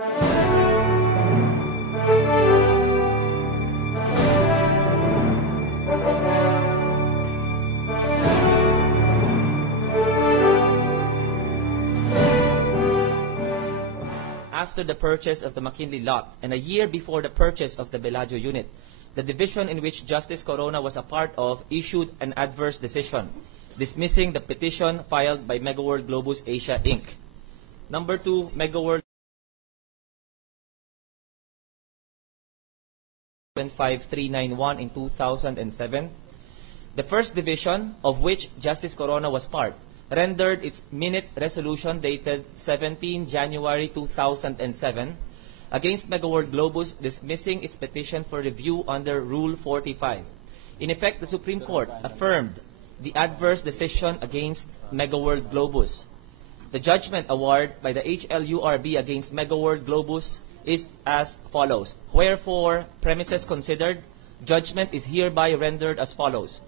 After the purchase of the McKinley lot and a year before the purchase of the Bellagio unit, the division in which Justice Corona was a part of issued an adverse decision, dismissing the petition filed by Megaworld Globus Asia Inc. Number 2, Megaworld 75391 in 2007. The first division, of which Justice Corona was part, rendered its minute resolution dated 17 January 2007 against Megaworld Globus, dismissing its petition for review under Rule 45. In effect, the Supreme Court affirmed the adverse decision against Megaworld Globus. The judgment award by the HLURB against Megaworld Globus is as follows. Wherefore, premises considered, judgment is hereby rendered as follows.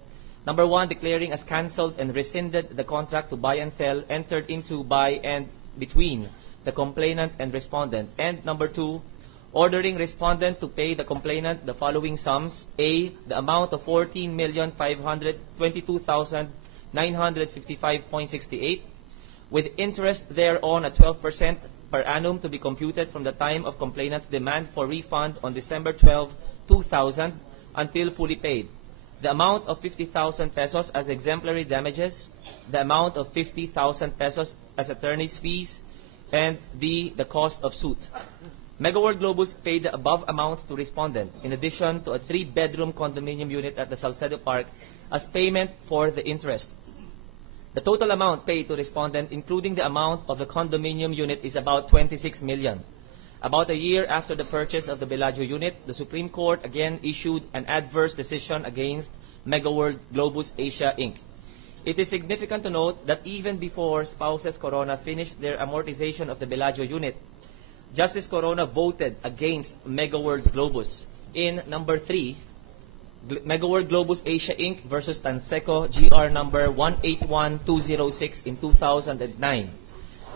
Number 1, declaring as cancelled and rescinded the contract to buy and sell entered into by and between the complainant and respondent. And number 2, ordering respondent to pay the complainant the following sums. A, the amount of 14,522,955.68 with interest thereon at 12% per annum to be computed from the time of complainant's demand for refund on December 12, 2000 until fully paid. The amount of 50,000 pesos as exemplary damages, the amount of 50,000 pesos as attorney's fees, and the cost of suit. Megaworld Globus paid the above amounts to respondent, in addition to a 3-bedroom condominium unit at the Salcedo Park as payment for the interest. The total amount paid to respondent, including the amount of the condominium unit, is about 26 million. About a year after the purchase of the Bellagio unit, the Supreme Court again issued an adverse decision against Megaworld Globus Asia Inc. It is significant to note that even before spouses Corona finished their amortization of the Bellagio unit, Justice Corona voted against Megaworld Globus. In number 3, Megaworld Globus Asia Inc. versus Tanseco, GR number 181206 in 2009.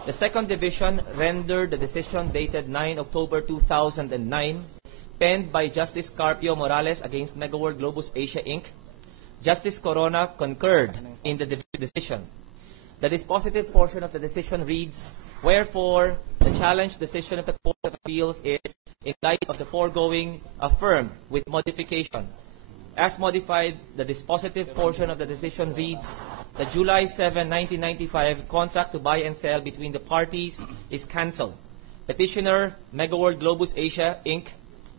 The second division rendered the decision dated 9 October 2009, penned by Justice Carpio Morales against Megaworld Globus Asia Inc. Justice Corona concurred in the decision. The dispositive portion of the decision reads, wherefore, the challenged decision of the Court of Appeals is, in light of the foregoing, affirmed with modification. As modified, the dispositive portion of the decision reads, the July 7, 1995 contract to buy and sell between the parties is cancelled. Petitioner, Megaworld Globus Asia Inc.,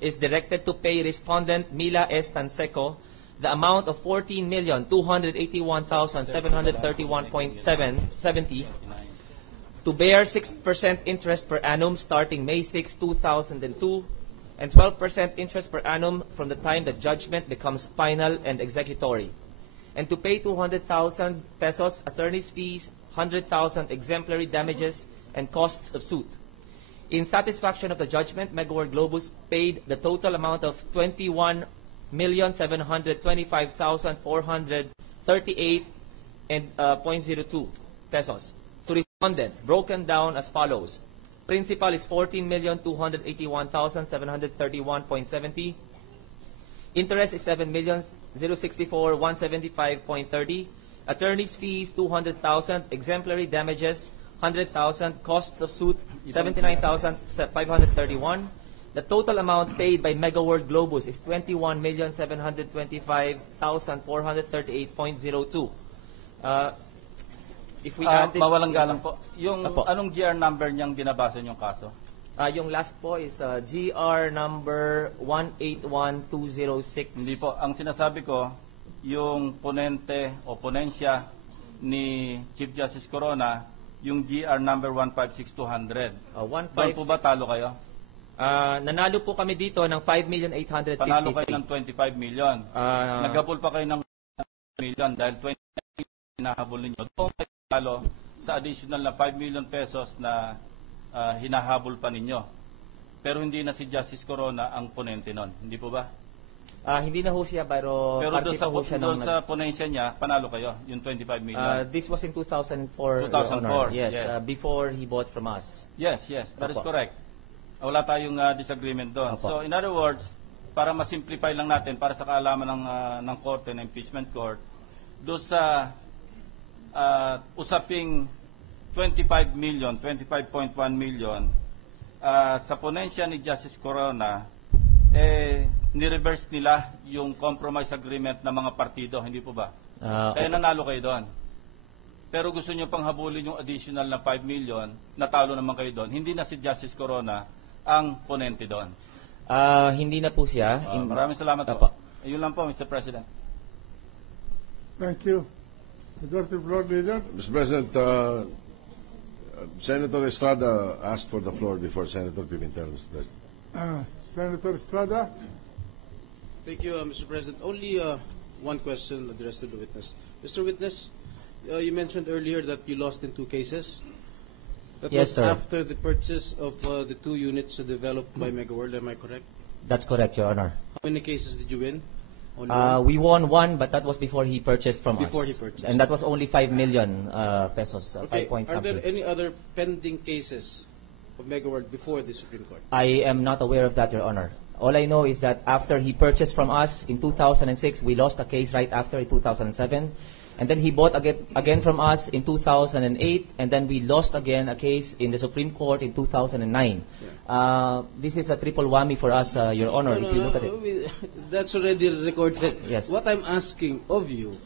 is directed to pay respondent Mila S. Tanseco the amount of 14,281,731.70 to bear 6% interest per annum starting May 6, 2002, and 12% interest per annum from the time the judgment becomes final and executory, and to pay 200,000 pesos attorney's fees, 100,000 exemplary damages, and costs of suit. In satisfaction of the judgment, Megaworld Globus paid the total amount of 21,725,438.02 pesos to respondent, broken down as follows. Principal is 14,281,731.70. Interest is 7,064,175.30. Attorney's fees 200,000. Exemplary damages 100,000. Costs of suit 79,531. The total amount paid by Megaworld Globus is 21,725,438.02. If we add this, mawalang galang po. Yung anong GR number niyang binabasa niyong kaso? Yung last po is GR number 181206. Hindi po. Ang sinasabi ko, yung ponente o ponensya ni Chief Justice Corona, yung GR number 156200. Doon po ba talo kayo? Nanalo po kami dito ng 5,853,000. Panalo kayo ng 25 million. Naghabol pa kayo ng 1 million dahil 20 hinahabol ninyo. Doon kayo talo sa additional na 5 million pesos na hinahabol pa ninyo. Pero hindi na si Justice Corona ang ponente nun. Hindi po ba? Hindi na ho siya, pero doon sa ponensya niya, panalo kayo, yung 25 million. This was in 2004. 2004, yes. yes. Before he bought from us. Yes, that is correct. Wala tayong disagreement doon. Opo. So in other words, para ma-simplify lang natin, para sa kaalaman ng korte, ng impeachment court, doon sa usaping 25.1 million, sa ponensya ni Justice Corona, ni-reverse nila yung compromise agreement ng mga partido, hindi po ba? Kaya nanalo kayo doon. Pero gusto nyo pang habulin yung additional na 5 million, natalo naman kayo doon. Hindi na si Justice Corona ang ponente doon. Hindi na po siya. Maraming salamat po. Ayun lang po, Mr. President. Thank you. Majority Floor Leader. Mr. President, Senator Estrada asked for the floor before Senator Pimentel, Mr. President. Senator Estrada. Thank you, Mr. President. Only one question addressed to the witness. Mr. Witness, you mentioned earlier that you lost in 2 cases. That Yes, was sir. after the purchase of the 2 units developed by Megaworld, am I correct? That's correct, Your Honor. How many cases did you win? Only one? We won one, but that was before he purchased from us. Before he purchased. And that was only 5 million pesos, Okay. 5 point Are there something. any other pending cases of Megaworld before the Supreme Court? I am not aware of that, Your Honor. All I know is that after he purchased from us in 2006, we lost a case right after in 2007. And then he bought again from us in 2008, and then we lost again a case in the Supreme Court in 2009. This is a triple whammy for us, Your Honor, if you look at it. That's already recorded. Yes. What I'm asking of you,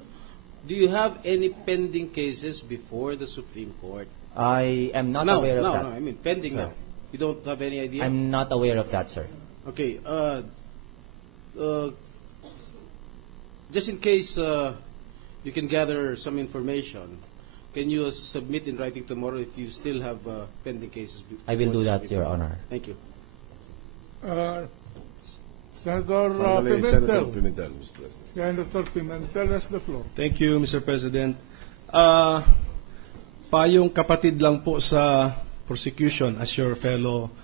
do you have any pending cases before the Supreme Court? I am not aware of that. No, I mean pending now. You don't have any idea? I'm not aware of that, sir. Okay. Just in case you can gather some information, can you submit in writing tomorrow if you still have pending cases? I will before do the that, Supreme Your Court? Honor. Thank you. Senator Finally, Senator Pimentel. Pimentel, Mr. President. Senator Pimentel has the floor. Thank you, Mr. President. Payong kapatid lang po sa prosecution as your fellow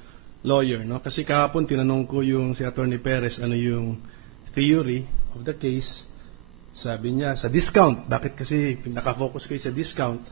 lawyer, no? Kasi kahapon tinanong ko yung si Attorney Perez ano yung theory of the case. Sabi niya sa discount. Bakit kasi nakafocus kayo sa discount?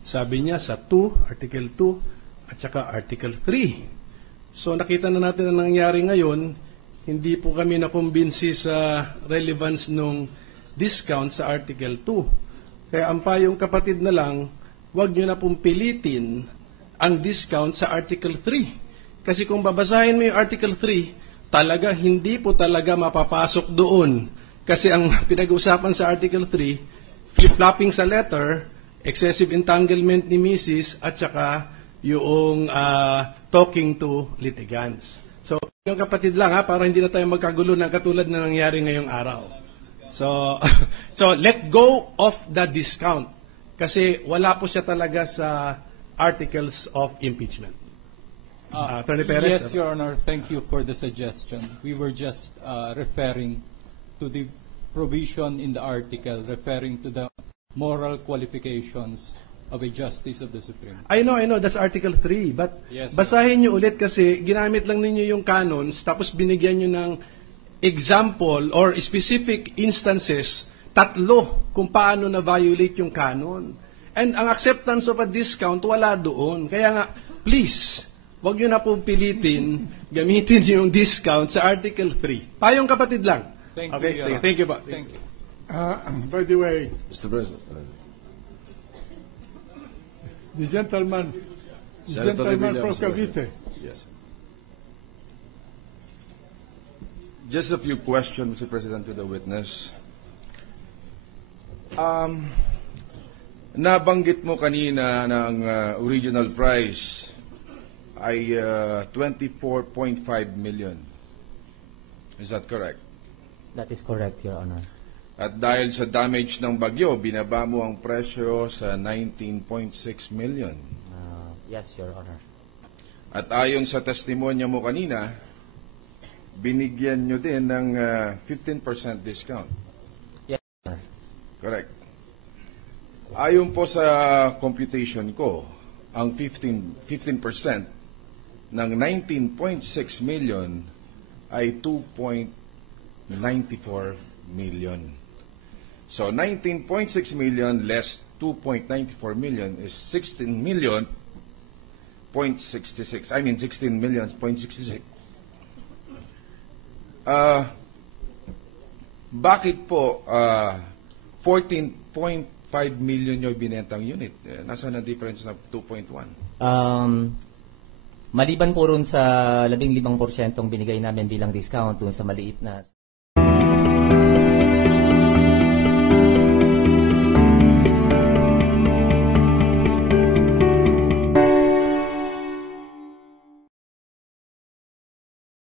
Sabi niya sa 2, Article 2 at saka Article 3. So nakita na natin ang nangyari ngayon. Hindi po kami nakumbinsi sa relevance nung discount sa Article 2. Kaya ang payong kapatid na lang, huwag nyo na pong pilitin ang discount sa Article 3. Kasi kung babasahin mo yung Article 3, talaga hindi po talaga mapapasok doon. Kasi ang pinag-uusapan sa Article 3, flip-flopping sa letter, excessive entanglement ni Mrs. at saka yung talking to litigants. So, yung kapatid lang para hindi na tayo magkagulo ng katulad na nangyari ngayong araw. So let go of the discount. Kasi wala po siya talaga sa articles of impeachment. Attorney Perez? Yes, Your Honor. Thank you for the suggestion. We were just referring to the provision in the article referring to the moral qualifications of a justice of the Supreme Court. I know, that's Article 3. But Yes, basahin nyo ulit kasi ginamit lang ninyo yung canons tapos binigyan nyo ng example or specific instances, 3 kung paano na-violate yung canon. And ang acceptance of a discount, wala doon. Kaya nga, please, wag nyo na pong pilitin, gamitin nyo yung discount sa Article 3. Payong kapatid lang. Thank Okay, you, Your sige. Thank you po. Thank you. By the way, Mr. President. the gentleman Senator from Revilla, Mr. Cavite. President. Yes. Just a few questions, Mr. President, to the witness. Nabanggit mo kanina ng original price ay 24.5 million. Is that correct? That is correct, Your Honor. At dahil sa damage ng bagyo, binaba mo ang presyo sa 19.6 million. Yes, Your Honor. At ayon sa testimonya mo kanina, binigyan nyo din ng 15% discount. Yes, Your Honor. Correct. Ayon po sa computation ko, ang 15% ng 19.6 million ay 2.94 million. So 19.6 million less 2.94 million is 16 million 0.66. I mean 16 million, 0.66. Bakit po 14.5 million yung binentang unit? Nasaan ang difference na 2.1? Maliban po ron sa 15% binigay namin bilang discount dun sa maliit na